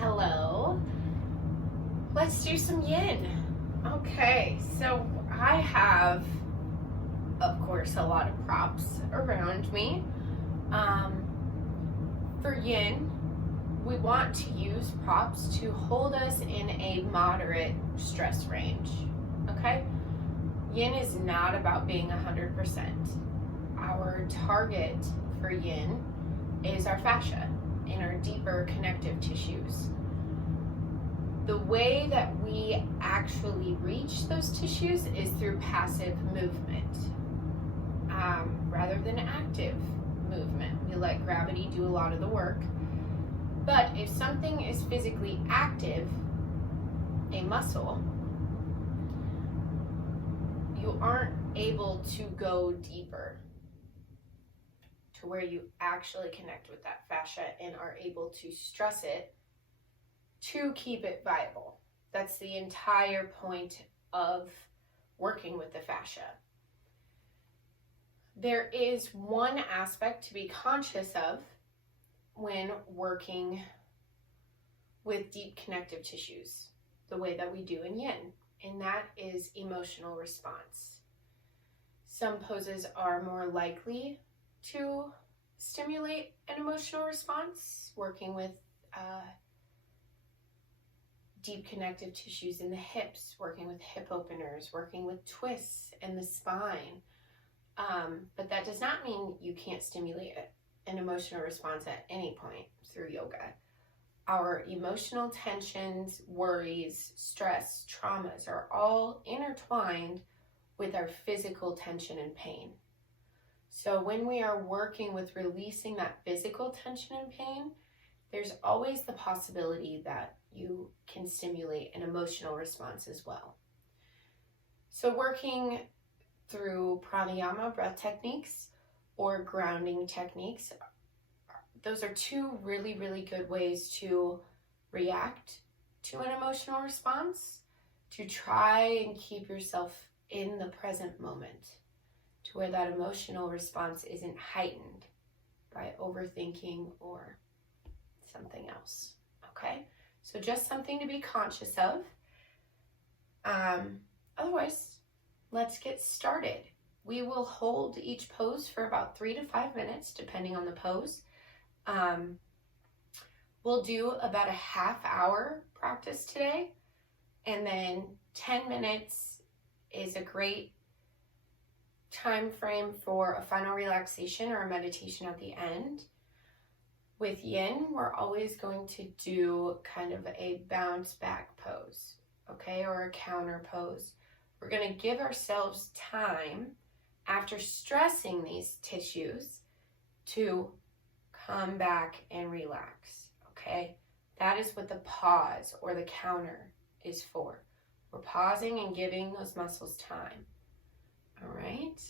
Hello. Let's do some yin. Okay, so I have, of course, a lot of props around me. For yin, we want to use props to hold us in a moderate stress range. Okay? Yin is not about being 100%. Our target for yin is our fascia and our deeper connective tissues. The way that we actually reach those tissues is through passive movement rather than active movement. We let gravity do a lot of the work. But if something is physically active, a muscle, you aren't able to go deeper to where you actually connect with that fascia and are able to stress it to keep it viable. That's the entire point of working with the fascia. There is one aspect to be conscious of when working with deep connective tissues, the way that we do in yin, and that is emotional response. Some poses are more likely to stimulate an emotional response, working with deep connective tissues in the hips, working with hip openers, working with twists in the spine. But that does not mean you can't stimulate an emotional response at any point through yoga. Our emotional tensions, worries, stress, traumas are all intertwined with our physical tension and pain. So when we are working with releasing that physical tension and pain, there's always the possibility that you can stimulate an emotional response as well. So working through pranayama, breath techniques, or grounding techniques, those are two really, really good ways to react to an emotional response, to try and keep yourself in the present moment, to where that emotional response isn't heightened by overthinking or something else, okay? So just something to be conscious of. Otherwise, let's get started. We will hold each pose for about 3 to 5 minutes, depending on the pose. We'll do about a half-hour practice today, and then 10 minutes is a great time frame for a final relaxation or a meditation at the end. With yin, we're always going to do kind of a bounce back pose, okay, or a counter pose. We're going to give ourselves time after stressing these tissues to come back and relax, okay? That is what the pause or the counter is for. We're pausing and giving those muscles time, all right?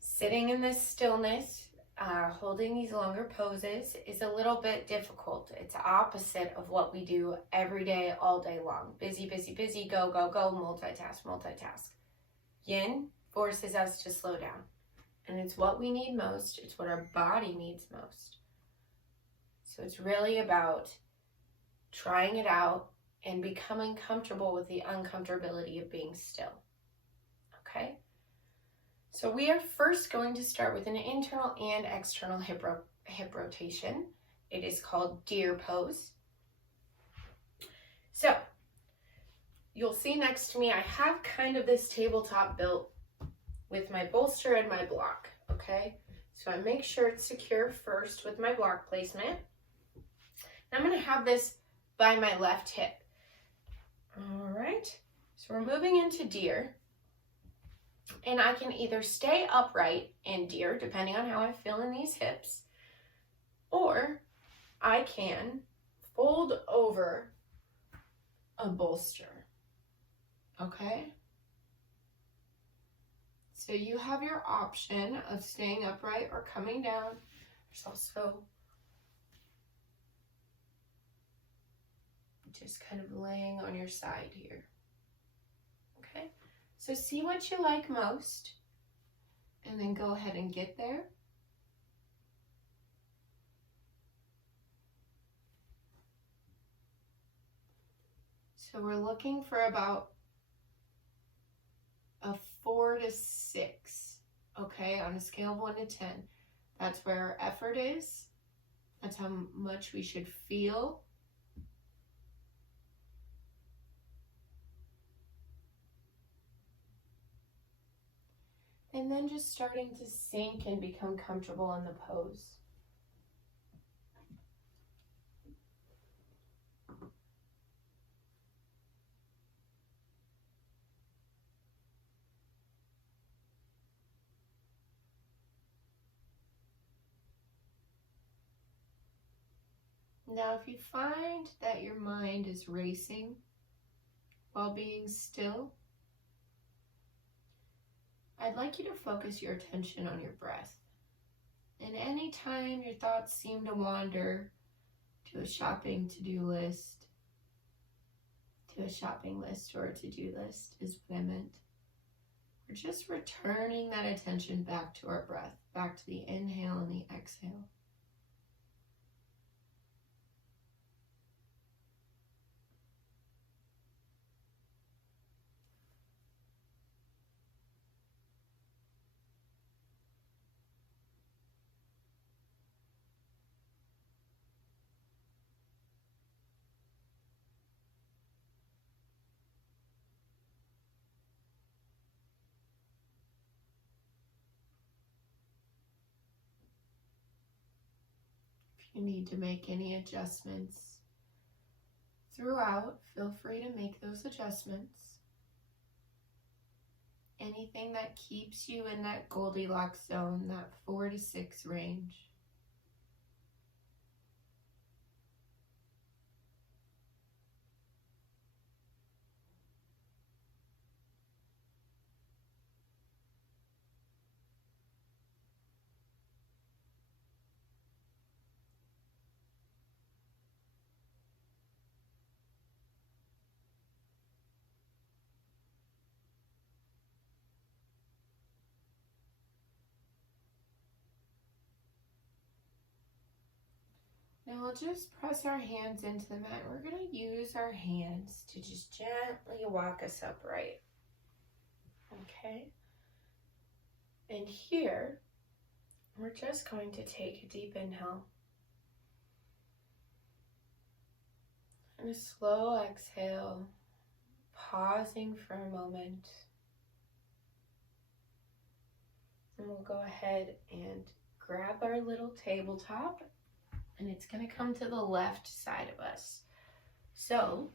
Sitting in this stillness, holding these longer poses is a little bit difficult. It's opposite of what we do every day, all day long. Busy, busy, busy, go, go, go, multitask, multitask. Yin forces us to slow down. And it's what we need most. It's what our body needs most. So it's really about trying it out and becoming comfortable with the uncomfortability of being still. Okay? So we are first going to start with an internal and external hip rotation. It is called deer pose. So you'll see next to me, I have kind of this tabletop built with my bolster and my block, okay? So I make sure it's secure first with my block placement. I'm gonna have this by my left hip. All right, so we're moving into deer. And I can either stay upright in deer, depending on how I feel in these hips, or I can fold over a bolster, okay? So you have your option of staying upright or coming down. There's also just kind of laying on your side here, okay? So see what you like most, and then go ahead and get there. So we're looking for about a 4 to 6, okay, on a scale of 1 to 10. That's where our effort is. That's how much we should feel. And then just starting to sink and become comfortable in the pose. Now, if you find that your mind is racing while being still, I'd like you to focus your attention on your breath. And anytime your thoughts seem to wander to a shopping to-do list, to a shopping list or a to-do list is what I meant, we're just returning that attention back to our breath, back to the inhale and the exhale. If you need to make any adjustments throughout, feel free to make those adjustments. Anything that keeps you in that Goldilocks zone, that 4 to 6 range. Now we'll just press our hands into the mat. We're going to use our hands to just gently walk us upright. Okay? And here, we're just going to take a deep inhale and a slow exhale, pausing for a moment. And we'll go ahead and grab our little tabletop, and it's going to come to the left side of us. So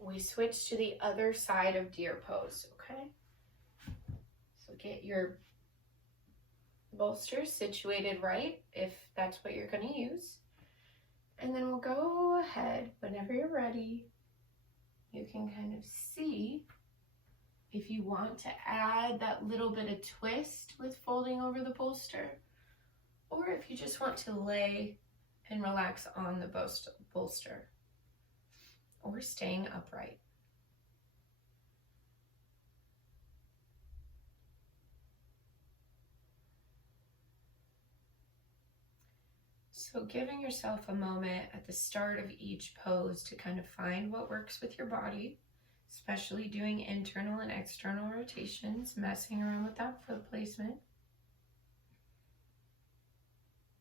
we switch to the other side of deer pose, okay? So get your bolsters situated right, if that's what you're going to use. And then we'll go ahead, whenever you're ready, you can kind of see if you want to add that little bit of twist with folding over the bolster, or if you just want to lay and relax on the bolster, or staying upright. So giving yourself a moment at the start of each pose to kind of find what works with your body, especially doing internal and external rotations, messing around with that foot placement.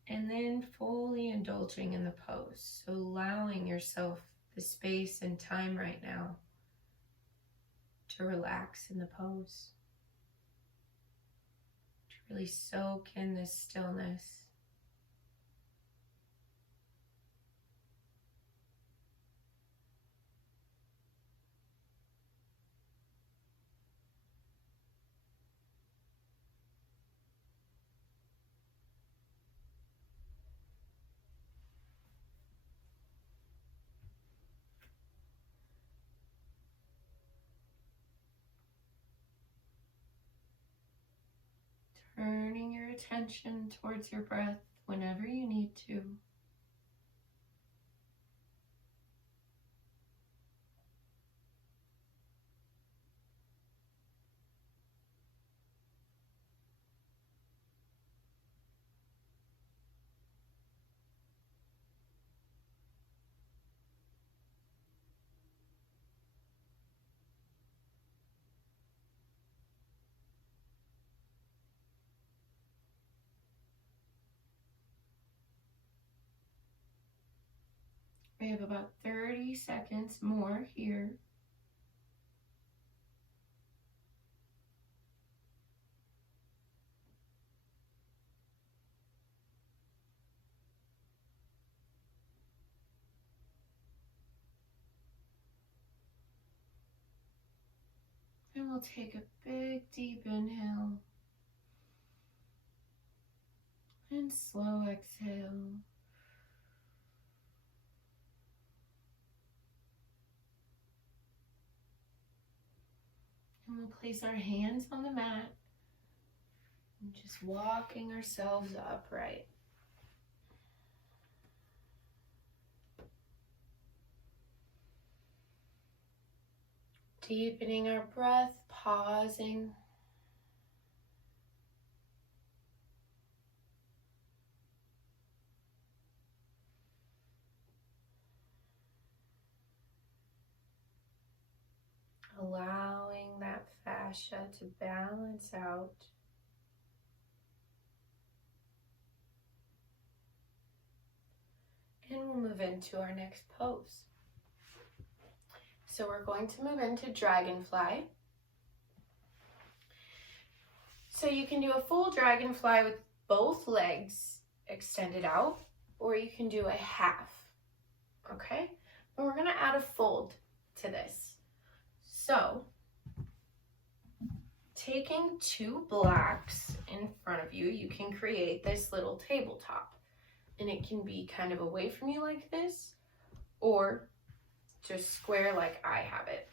And then fully indulging in the pose. So allowing yourself the space and time right now to relax in the pose. To really soak in this stillness. Turning your attention towards your breath whenever you need to. We have about 30 seconds more here. And we'll take a big deep inhale and slow exhale. And we'll place our hands on the mat and just walking ourselves upright. Deepening our breath, pausing. Allowing that fascia to balance out. And we'll move into our next pose. So we're going to move into Dragonfly. So you can do a full Dragonfly with both legs extended out, or you can do a half, okay? And we're gonna add a fold to this. So, taking two blocks in front of you, you can create this little tabletop. And it can be kind of away from you like this, or just square like I have it.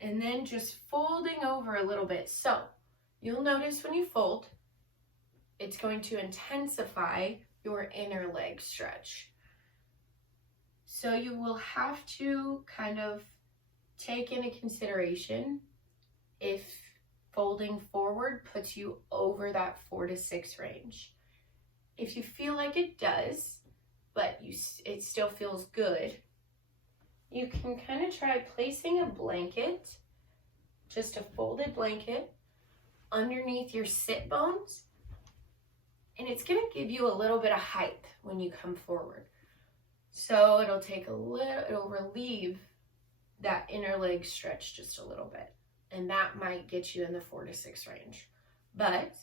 And then just folding over a little bit. So you'll notice when you fold, it's going to intensify your inner leg stretch. So you will have to kind of take into consideration if folding forward puts you over that 4 to 6 range. If you feel like it does, but it still feels good, you can kind of try placing a blanket, just a folded blanket, underneath your sit bones, and it's going to give you a little bit of height when you come forward. So it'll relieve that inner leg stretch just a little bit, and that might get you in the 4 to 6 range. But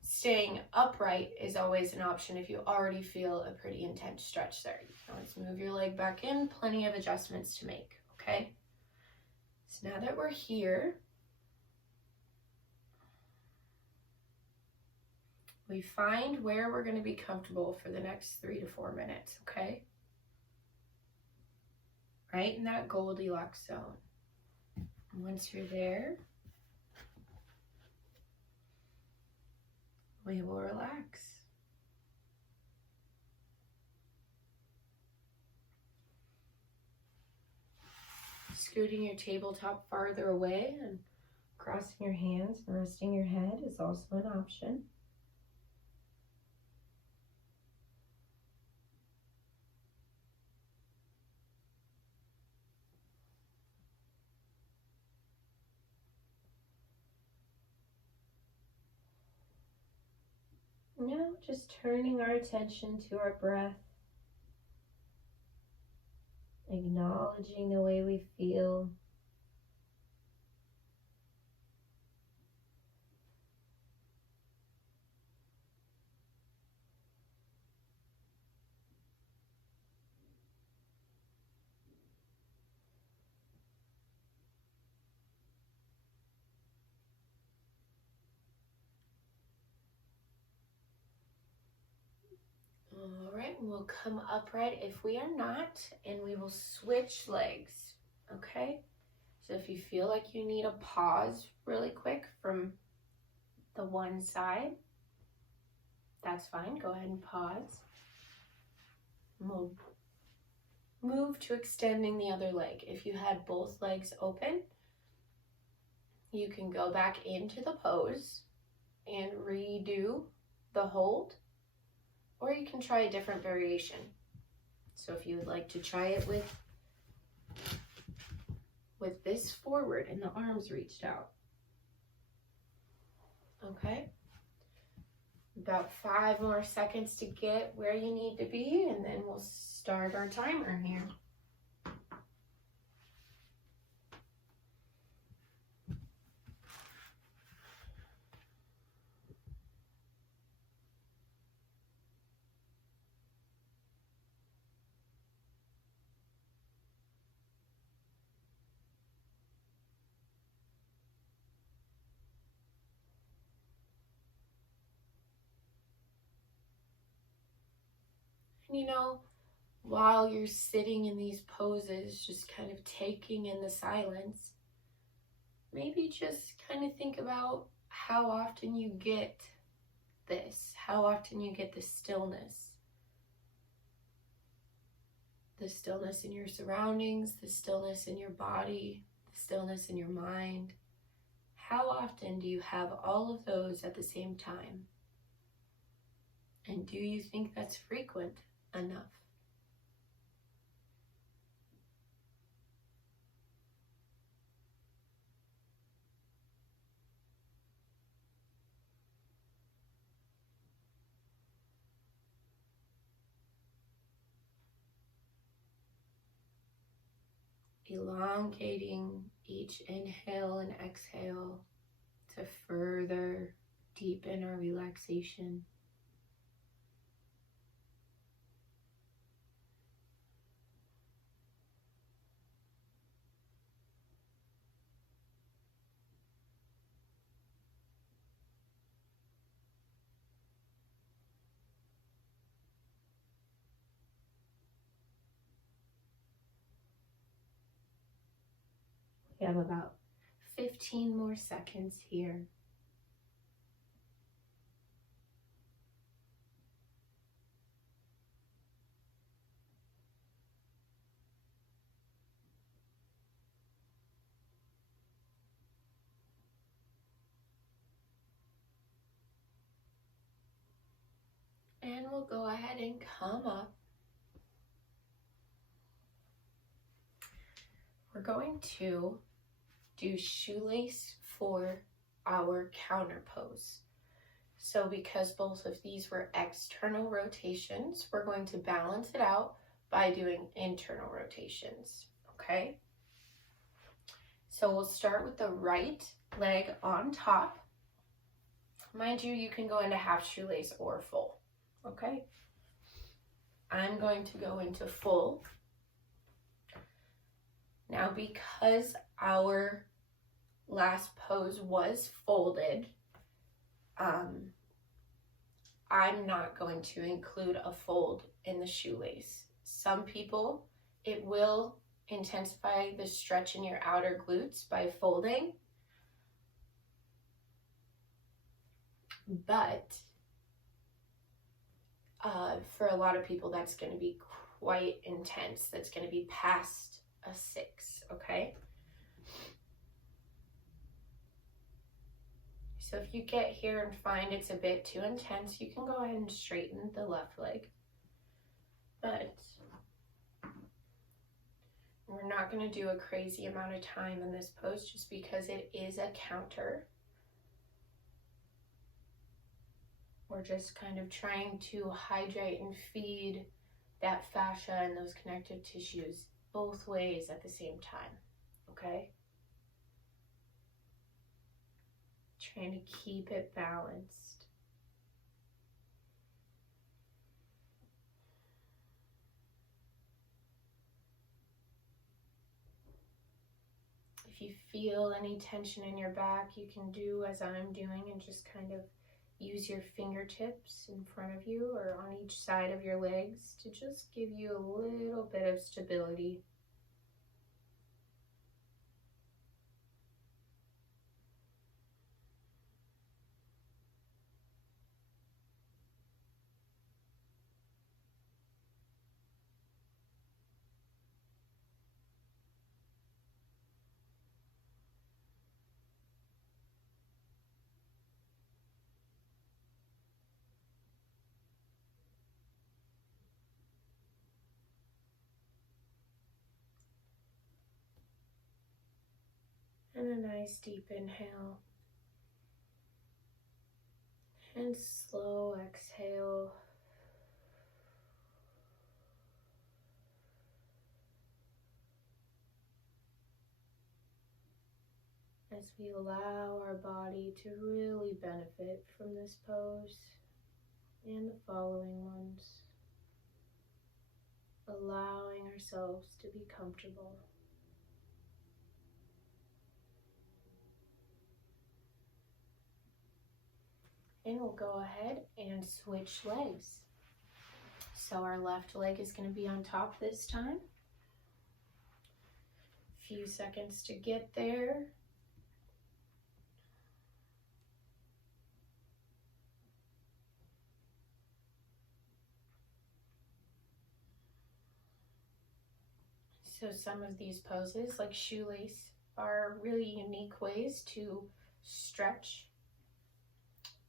staying upright is always an option if you already feel a pretty intense stretch there. You can always move your leg back in, plenty of adjustments to make, okay? So now that we're here, we find where we're going to be comfortable for the next 3 to 4 minutes, okay? Right in that Goldilocks zone. And once you're there, we will relax. Scooting your tabletop farther away and crossing your hands and resting your head is also an option. Now just turning our attention to our breath, acknowledging the way we feel. All right, we'll come upright if we are not, and we will switch legs, okay? So if you feel like you need a pause really quick from the one side, that's fine. Go ahead and pause. Move to extending the other leg. If you had both legs open, you can go back into the pose and redo the hold, or you can try a different variation. So if you would like to try it with this forward and the arms reached out. Okay? About 5 more seconds to get where you need to be, and then we'll start our timer here. And you know, while you're sitting in these poses, just kind of taking in the silence, maybe just kind of think about how often you get this, how often you get the stillness in your surroundings, the stillness in your body, the stillness in your mind. How often do you have all of those at the same time? And do you think that's frequent enough? Elongating each inhale and exhale to further deepen our relaxation. We have about 15 more seconds here. And we'll go ahead and come up. We're going to do shoelace for our counter pose. So because both of these were external rotations, we're going to balance it out by doing internal rotations, okay? So we'll start with the right leg on top. Mind you, you can go into half shoelace or full, okay? I'm going to go into full. Now, because our last pose was folded, I'm not going to include a fold in the shoelace. Some people, it will intensify the stretch in your outer glutes by folding, but for a lot of people, that's going to be quite intense. That's going to be past a 6, okay? So if you get here and find it's a bit too intense, you can go ahead and straighten the left leg. But we're not going to do a crazy amount of time in this pose just because it is a counter. We're just kind of trying to hydrate and feed that fascia and those connective tissues both ways at the same time, okay? Trying to keep it balanced. If you feel any tension in your back, you can do as I'm doing and just kind of use your fingertips in front of you or on each side of your legs to just give you a little bit of stability. And a nice deep inhale. And slow exhale. As we allow our body to really benefit from this pose and the following ones, allowing ourselves to be comfortable. And we'll go ahead and switch legs. So our left leg is going to be on top this time. Few seconds to get there. So some of these poses, like shoelace, are really unique ways to stretch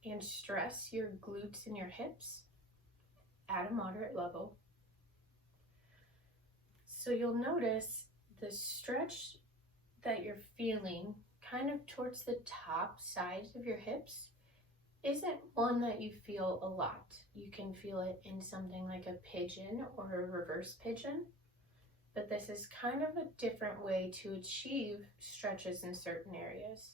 and stress your glutes and your hips at a moderate level. So you'll notice the stretch that you're feeling kind of towards the top sides of your hips isn't one that you feel a lot. You can feel it in something like a pigeon or a reverse pigeon, but this is kind of a different way to achieve stretches in certain areas.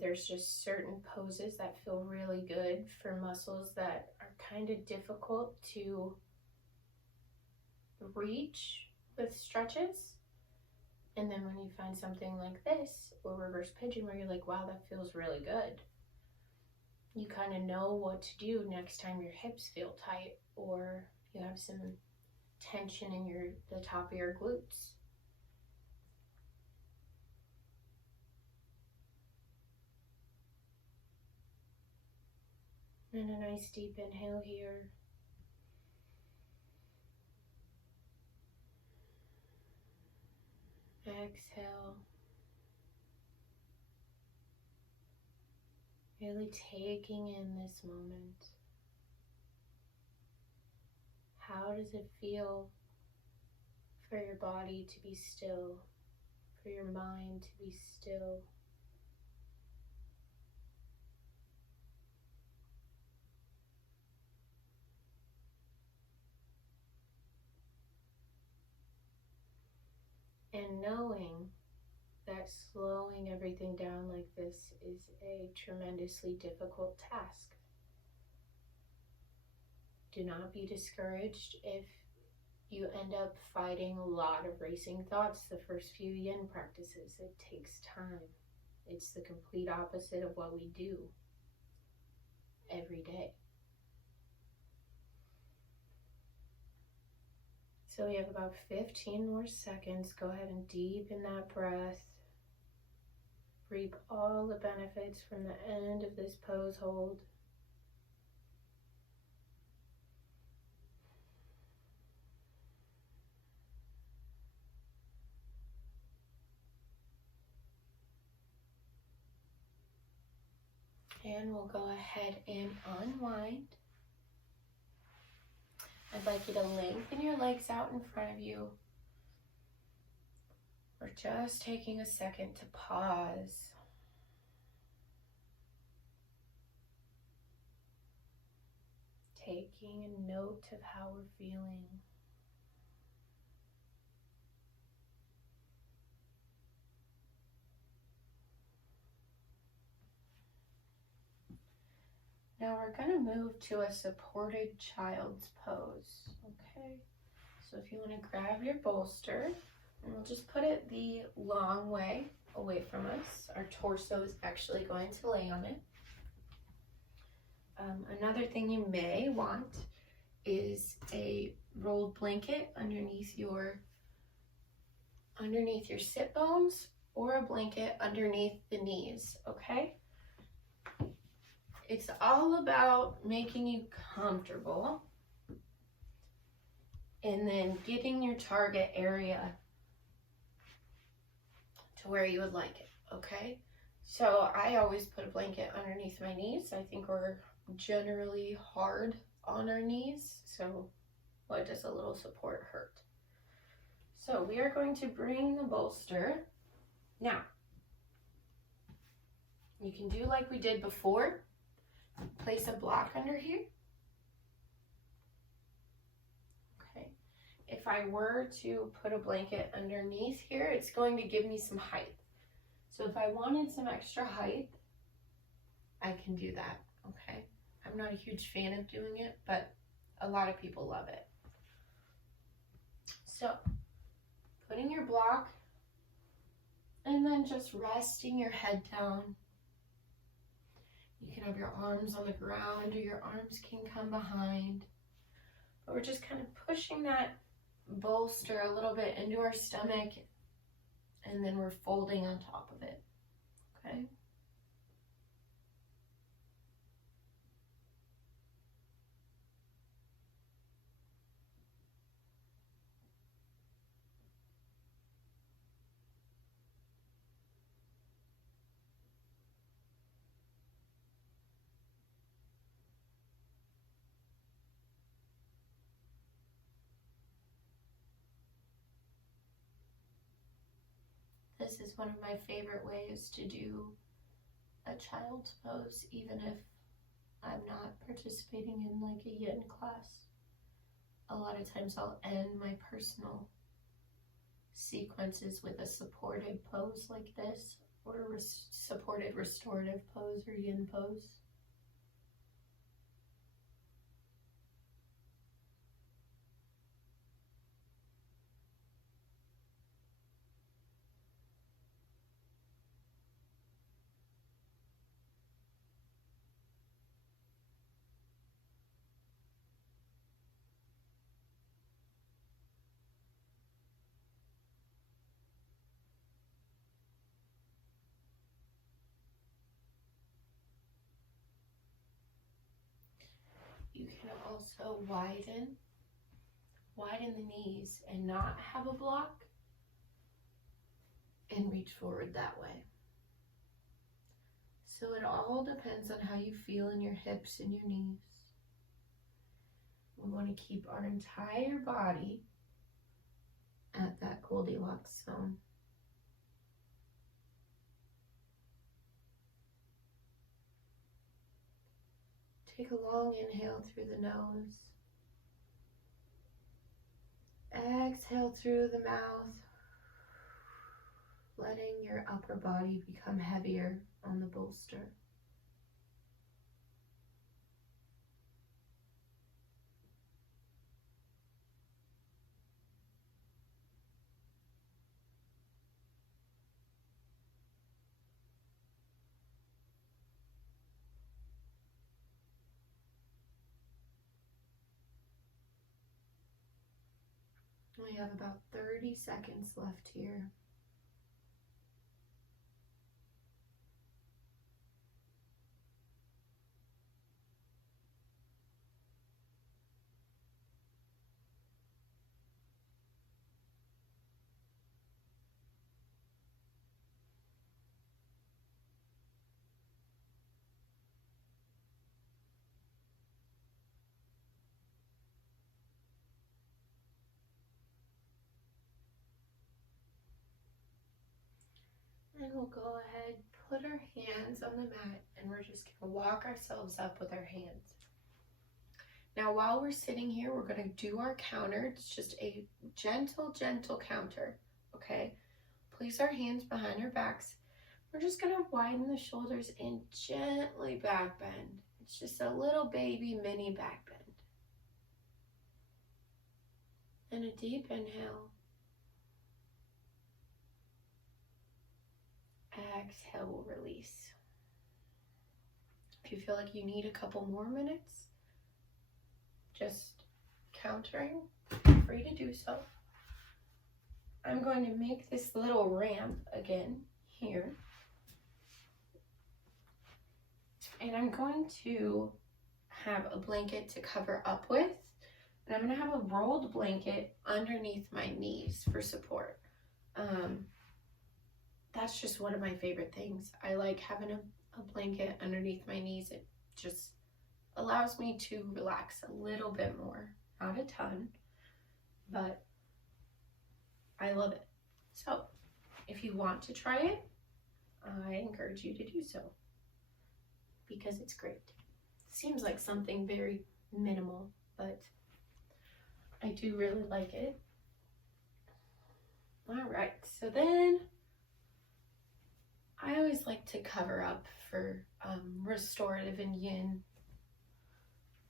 There's just certain poses that feel really good for muscles that are kind of difficult to reach with stretches. And then when you find something like this or reverse pigeon where you're like, wow, that feels really good, you kind of know what to do next time your hips feel tight or you have some tension in the top of your glutes. And a nice deep inhale here. Exhale. Really taking in this moment. How does it feel for your body to be still, for your mind to be still? And knowing that slowing everything down like this is a tremendously difficult task. Do not be discouraged if you end up fighting a lot of racing thoughts the first few yin practices. It takes time. It's the complete opposite of what we do every day. So we have about 15 more seconds. Go ahead and deepen that breath. Reap all the benefits from the end of this pose hold. And we'll go ahead and unwind. I'd like you to lengthen your legs out in front of you. We're just taking a second to pause. Taking a note of how we're feeling. Now we're going to move to a supported child's pose, okay? So if you want to grab your bolster, and we'll just put it the long way away from us. Our torso is actually going to lay on it. Another thing you may want is a rolled blanket underneath your sit bones or a blanket underneath the knees, okay? It's all about making you comfortable and then getting your target area to where you would like it, okay? So I always put a blanket underneath my knees. I think we're generally hard on our knees, so what does a little support hurt? So we are going to bring the bolster. Now, you can do like we did before. Place a block under here. Okay. If I were to put a blanket underneath here, it's going to give me some height. So if I wanted some extra height, I can do that, okay? I'm not a huge fan of doing it, but a lot of people love it. So, putting your block and then just resting your head down. You can have your arms on the ground or your arms can come behind. But we're just kind of pushing that bolster a little bit into our stomach, and then we're folding on top of it, okay? This is one of my favorite ways to do a child's pose, even if I'm not participating in like a yin class. A lot of times I'll end my personal sequences with a supported pose like this, or a supported restorative pose or yin pose. You can also widen the knees and not have a block and reach forward that way. So it all depends on how you feel in your hips and your knees. We want to keep our entire body at that Goldilocks zone. Take a long inhale through the nose. Exhale through the mouth, letting your upper body become heavier on the bolster. We have about 30 seconds left here. And we'll go ahead, put our hands on the mat, and we're just going to walk ourselves up with our hands. Now, while we're sitting here, we're going to do our counter. It's just a gentle, gentle counter, okay? Place our hands behind our backs. We're just going to widen the shoulders and gently back bend. It's just a little baby mini back bend. And a deep inhale. Exhale, we'll release. If you feel like you need a couple more minutes, just countering, feel free to do so. I'm going to make this little ramp again here. And I'm going to have a blanket to cover up with. And I'm going to have a rolled blanket underneath my knees for support. That's just one of my favorite things. I like having a blanket underneath my knees. It just allows me to relax a little bit more. Not a ton, but I love it. So if you want to try it, I encourage you to do so because it's great. Seems like something very minimal, but I do really like it. All right, so then I always like to cover up for restorative and yin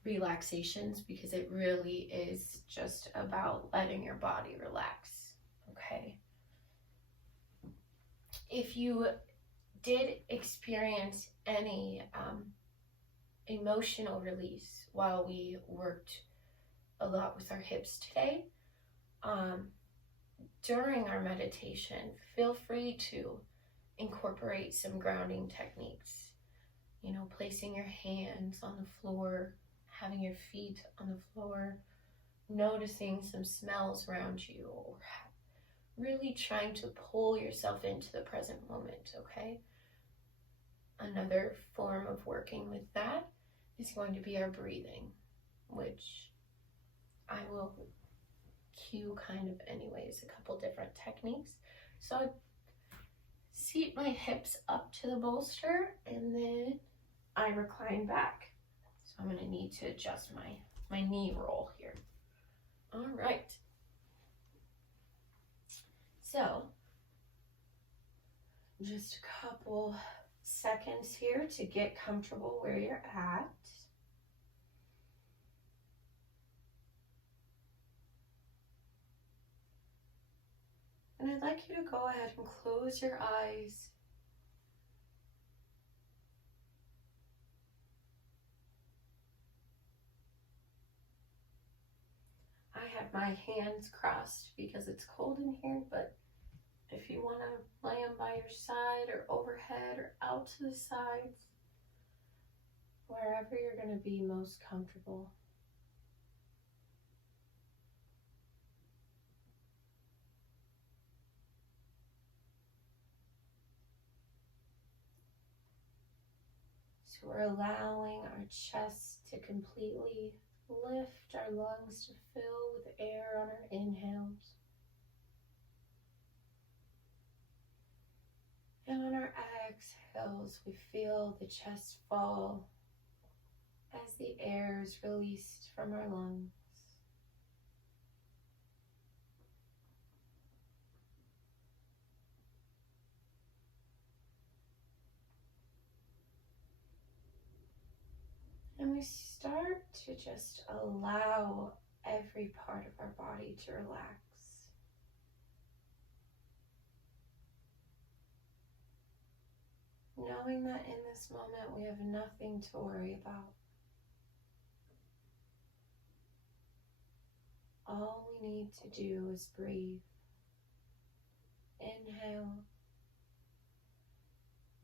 relaxations because it really is just about letting your body relax, okay? If you did experience any emotional release while we worked a lot with our hips today, during our meditation, feel free to incorporate some grounding techniques. You know, placing your hands on the floor, having your feet on the floor, noticing some smells around you, or really trying to pull yourself into the present moment, okay? Another form of working with that is going to be our breathing, which I will cue kind of anyways, a couple different techniques. So I seat my hips up to the bolster and then I recline back. So I'm gonna need to adjust my knee roll here. All right. So just a couple seconds here to get comfortable where you're at. And I'd like you to go ahead and close your eyes. I have my hands crossed because it's cold in here, but if you want to lay them by your side or overhead or out to the sides, wherever you're going to be most comfortable. So we're allowing our chest to completely lift, our lungs to fill with air on our inhales. And on our exhales, we feel the chest fall as the air is released from our lungs. And we start to just allow every part of our body to relax. Knowing that in this moment we have nothing to worry about. All we need to do is breathe. Inhale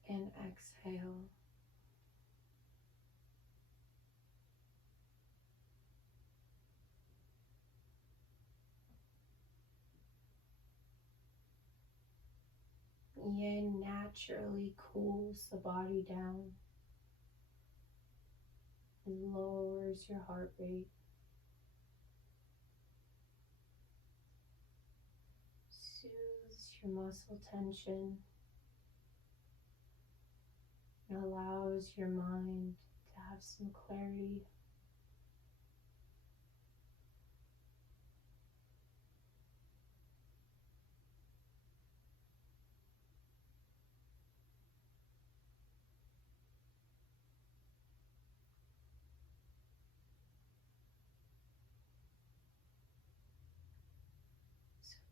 and exhale. Yin naturally cools the body down and lowers your heart rate. Soothes your muscle tension and allows your mind to have some clarity.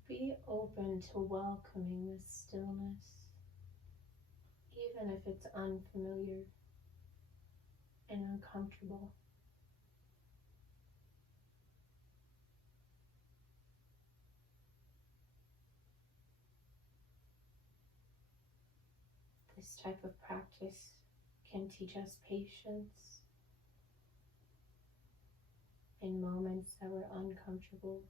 Be open to welcoming this stillness, even if it's unfamiliar and uncomfortable. This type of practice can teach us patience in moments that we're uncomfortable,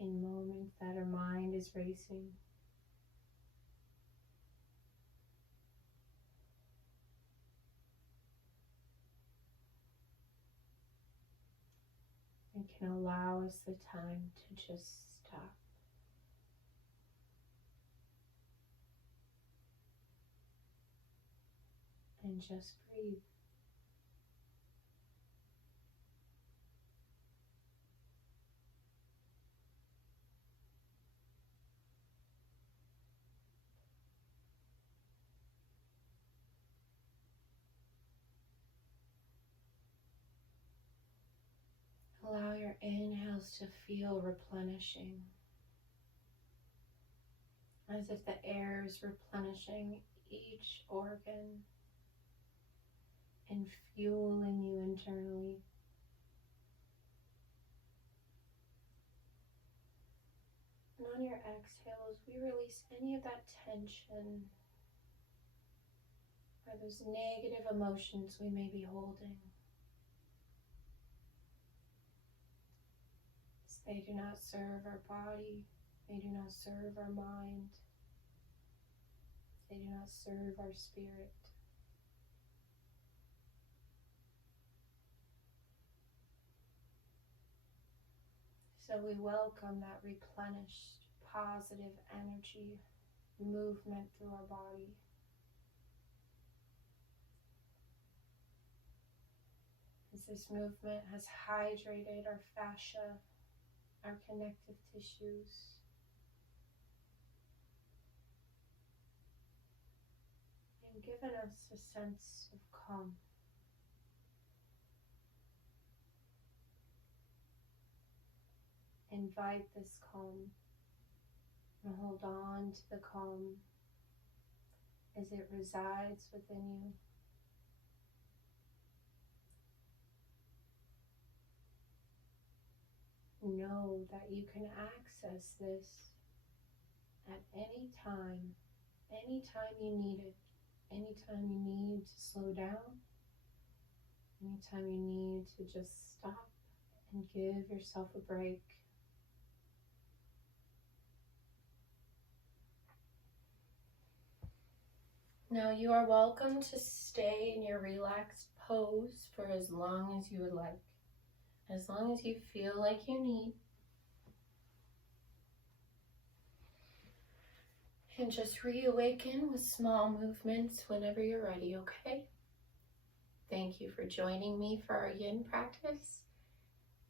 in moments that our mind is racing. And can allow us the time to just stop and just breathe. Allow your inhales to feel replenishing, as if the air is replenishing each organ and fueling you internally. And on your exhales, we release any of that tension or those negative emotions we may be holding. They do not serve our body. They do not serve our mind. They do not serve our spirit. So we welcome that replenished, positive energy movement through our body. As this movement has hydrated our fascia, our connective tissues, and given us a sense of calm. Invite this calm and hold on to the calm as it resides within you. Know that you can access this at any time you need it, anytime you need to slow down, anytime you need to just stop and give yourself a break. Now you are welcome to stay in your relaxed pose for as long as you would like. As long as you feel like you need. And just reawaken with small movements whenever you're ready, okay? Thank you for joining me for our Yin practice.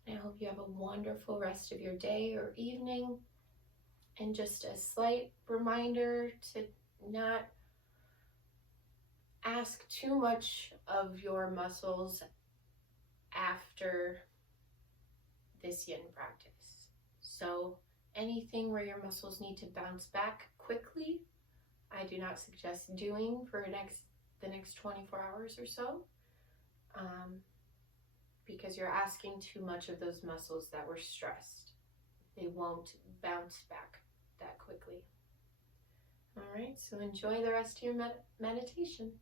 I hope you have a wonderful rest of your day or evening. And just a slight reminder to not ask too much of your muscles after this Yin practice. So anything where your muscles need to bounce back quickly, I do not suggest doing for the next 24 hours or so, because you're asking too much of those muscles that were stressed. They won't bounce back that quickly. All right, so enjoy the rest of your meditation.